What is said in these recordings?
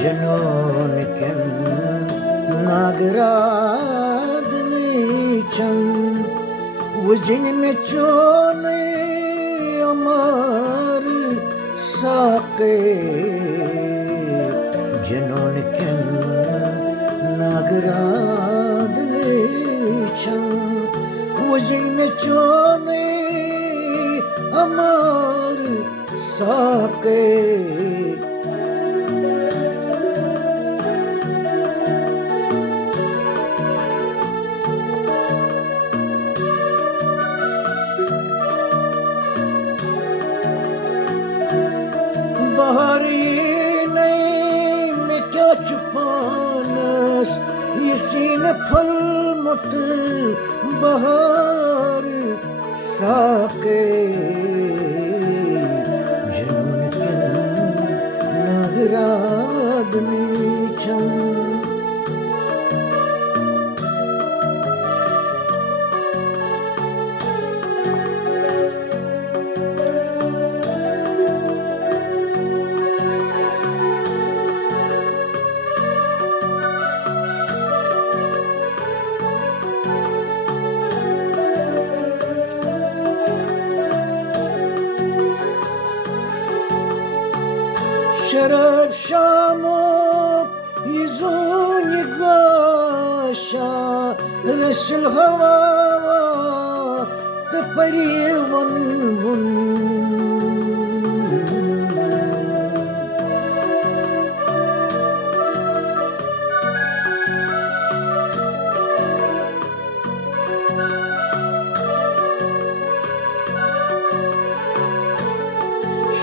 जनोनिकं नागराधनीचं वजिनचोने अमर साके जनोनिकं नागराधनीचं वजिनचोने अमर साके बाहर ये नहीं मैं क्या छुपानस ये सीने फल मुत बहार साके जनोनिकं नागराधनीचं شرب شامو يزوني قاشا رس الهوى تبري ون ون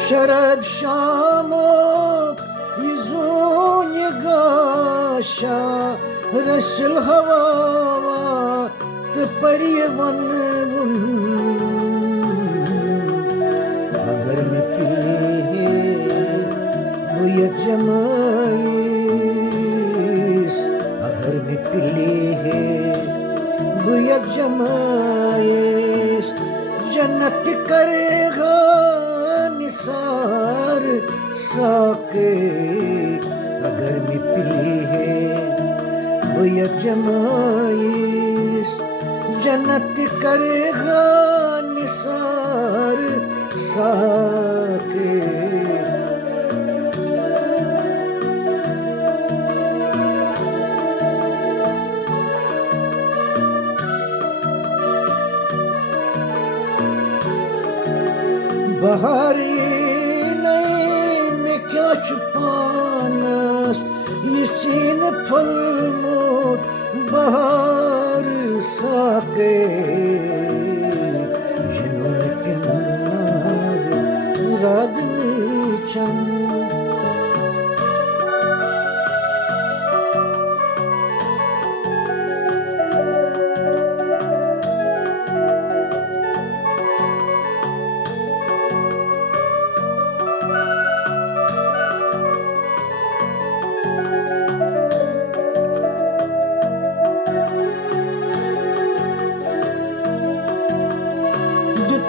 شرب شامو يزوني قاشا رس الهوى تبري ون ون अगर मैं पीले बुयत जमाइस अगर मैं पीले बुयत जमाइस जन्नत करेगा निसार साके अगर मैं पीली है बुयत जमाइस जन्नत करेगा निसार साके बाहर नहीं मैं क्या छुपानस ये सीने फल मोट बाहर साके जनोनिकं नागराधनीचं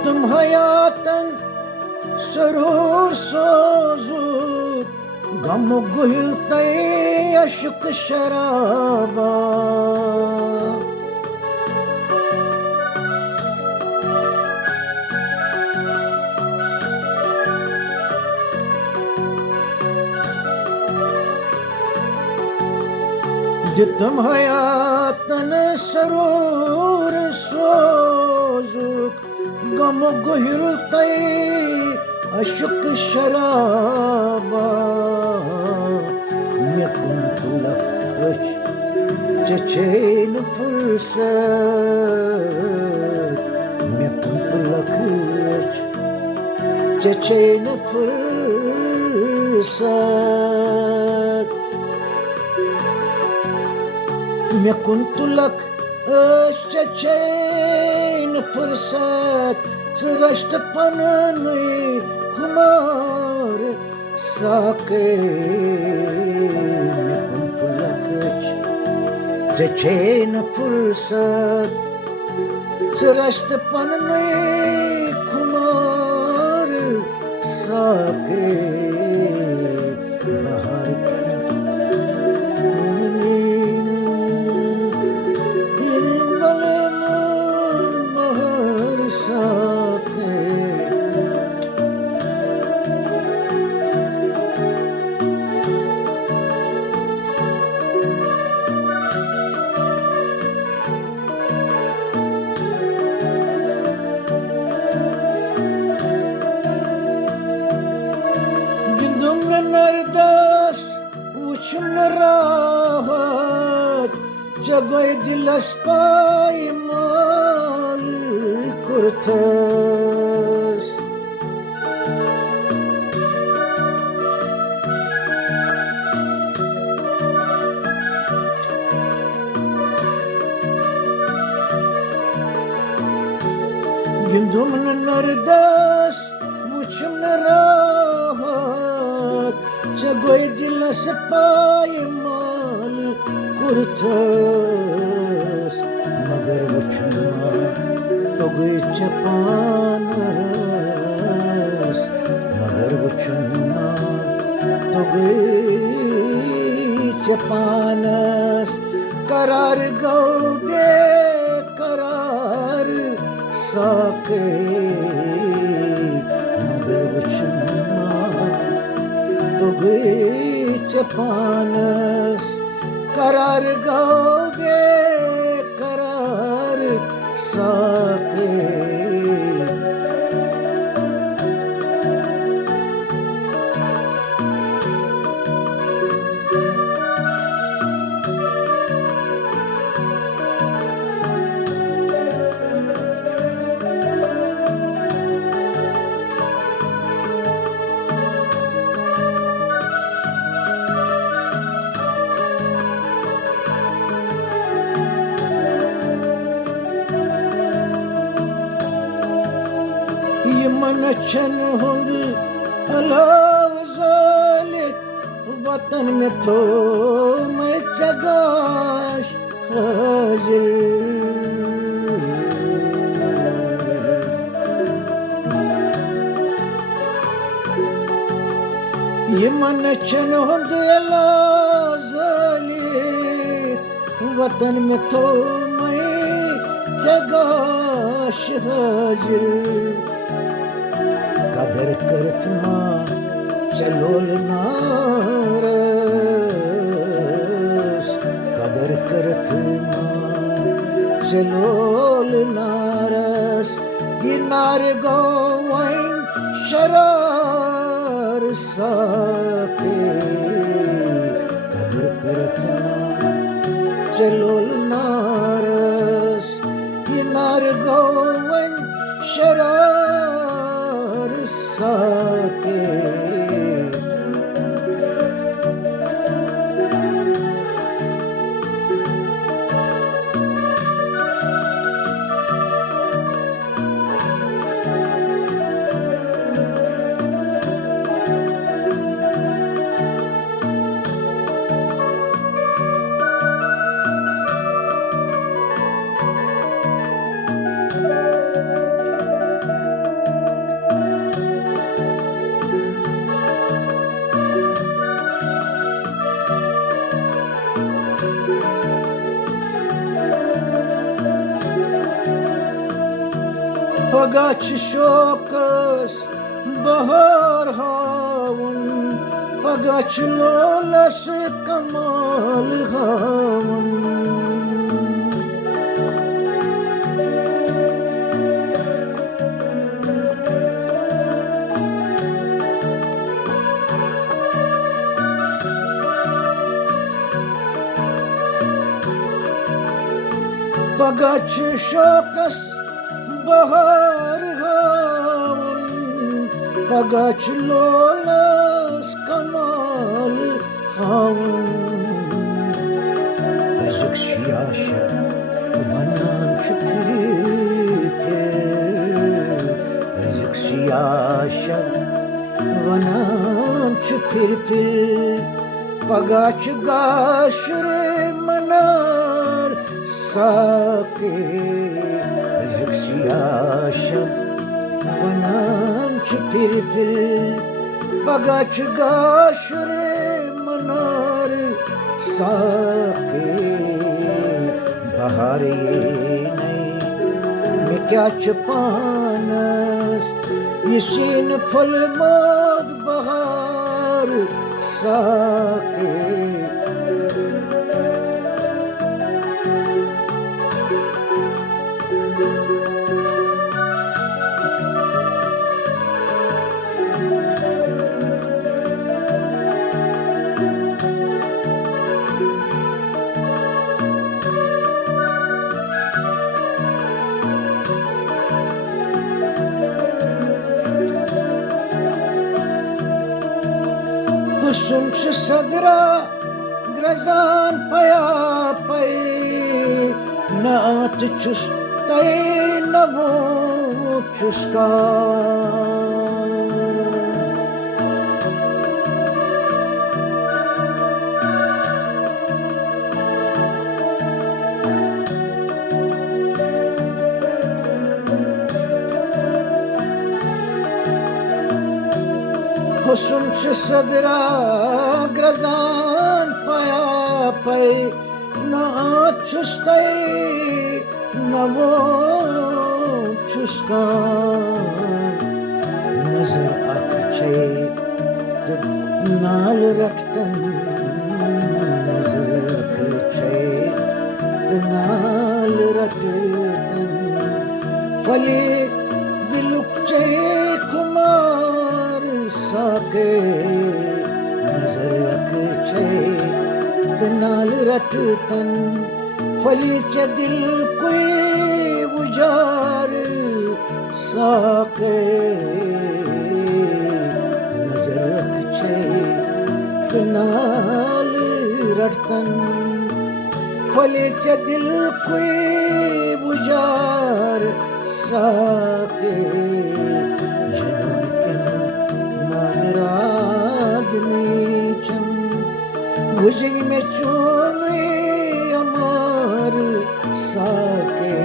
तुम हयातन सरूर सोजूत गम गुहिलते अशुक शराबा तुम हयातन सरूर सोजूत गम गुहिलते अशुक शराबा मैं कुंत लक चचेन फुर्सत मैं कुंत लक चचेन फुर्सत मैं कुंत लक चचेन फुर्सत चरष्ट पननुई खुमार साके मैं कुंत लक चचेन फुर्सत चरष्ट पननुई खुमार साके बाहर goy dilas paymal kurtas Gündüm nardas muçum rahat Çagoy dilas paymal kurtas Magar muçuma togoy çapanas Magar muçuma togoy çapanas Karar gaube karar sake Magar muçuma togoy çapanas Karar gaube karar sake Yaman açan होंगे अलाव जालिक वतन में तो मैं चगाश हाजिर Yaman açan होंगे अलाव जालिक वतन में तो मैं चगाश हाजिर Kader kırıtma selol naras Kader kırıtma selol naras Dinar govain şarar sake Kader kırıtma selol naras Dinar govain şarar sake Pagaç şokas bahar havun Pagaç lolası kamal havun Pagaç şokas bahar havun Pagaç lolas kamal havun Bezek şiyaşa vanan çüpiripir Bezek şiyaşa vanan çüpiripir Pagaç gaşre manar sake Ezek siyaşam vanan çipiripir Pagaç gaşre manar sake Bahar ye nahi मैं क्या छुपानस ये scene फल मौत बहार साके Husunç sadra grazan paya pay naat çus tay navo çuska Husunç sadra grazan paya pay naat çus tay navo çuska नजर आँख छे नाल रखतन नजर आँख छे नाल रखतन फले दिलुक छे कुमार साके नजर आँख छे नाल रखतन फली च दिल कोई उजार साके नजर रखे नाल रटन फले च दिल कोई बुझार साके जनकिन नागराज नीचम भुजंग में चूमे अमार साके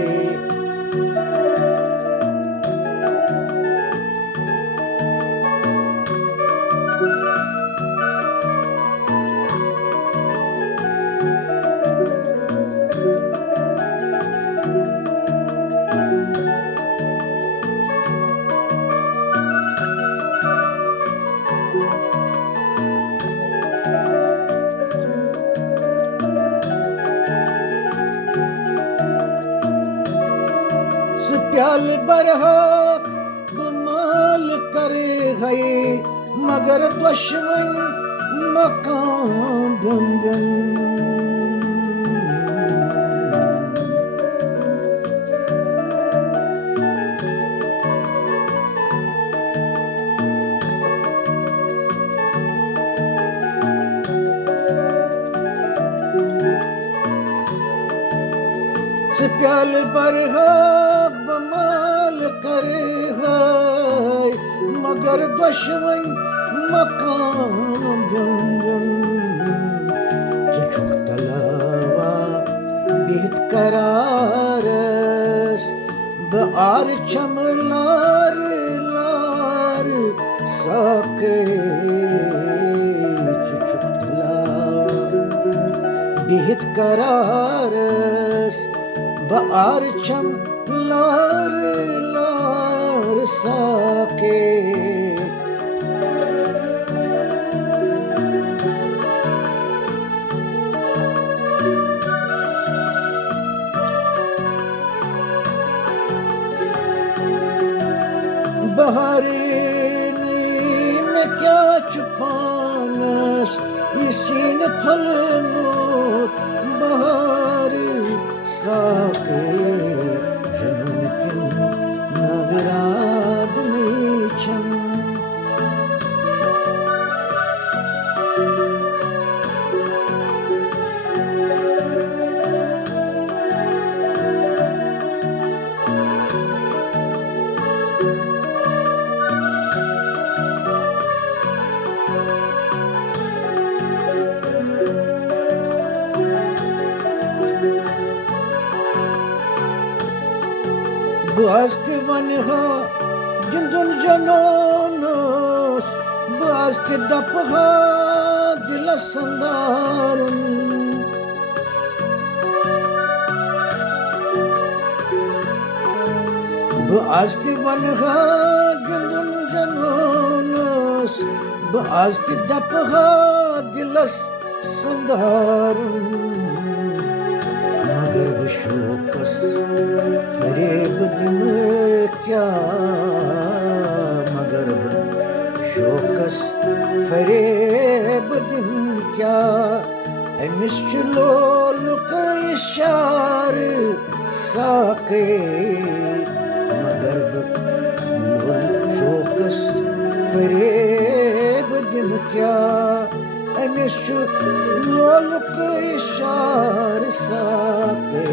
प्याल बरहाक बमाल करे गए मगर दुश्मन मकान बन बन प्याल बरहाक बमाल करे है मगर दुश्मन मकान बन बन चुचुक तलावा बेत करारस बार चमलार लार साके चुचुक तलावा बेत करारस बार चम लार लार साके बहारे नहीं मैं क्या छुपानस इसी न फल मोत बहार साके जनकिन नगराद नीचम Basti vanha gindun janonos Basti dapha dilasandarun Basti vanha gindun janonos Basti dapha dilasandarun मगर बशोकस फरेब दिन क्या मगर बशोकस फरेब दिन क्या मिश्चलो लुक इशार साके मगर बशोकस फरेब दिन क्या अमिश लोलुक इशार साके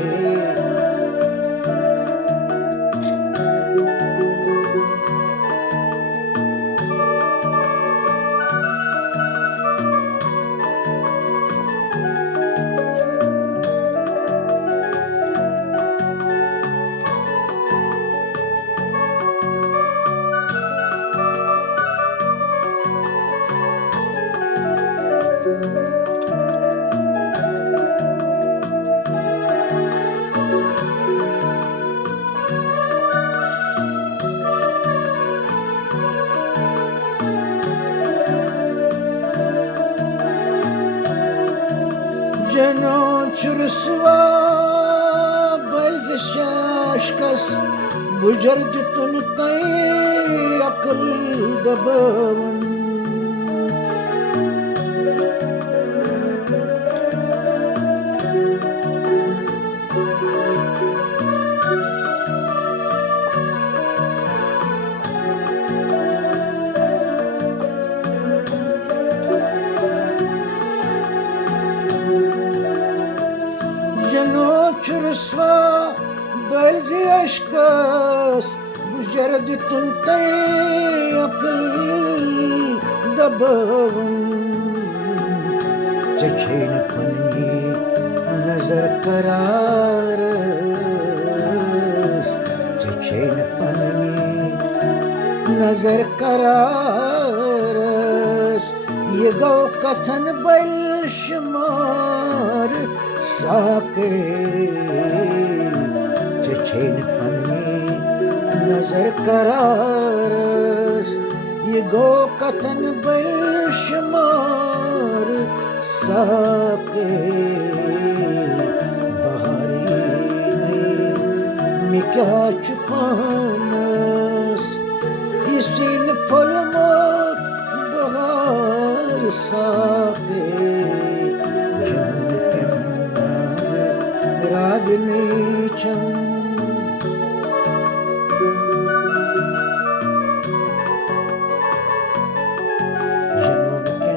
Cenon çürüsva Bayz şaşkas Bucarditun tay akıl dabavan Cenon çürüsva Bayz aşkas Bucarditun tay akıl dabavan Çeçeyn panni nazar kararız Çeçeyn panni nazar kararız Ye gav katan bal şumar sake Çeçeyn panni nazar kararız Ye gav katan bal şumar sake Bahari nahi में क्या छुपानस इसी न फल मौत बहार साके जमुन के नाग रागने चम जमुन के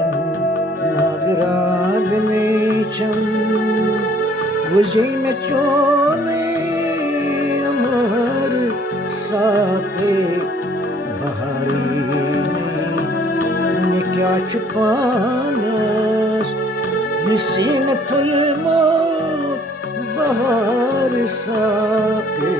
नाग रागने चम वजह में चोने अमर साके बहारी में क्या छुपानस इसी न फल मौत बहार साके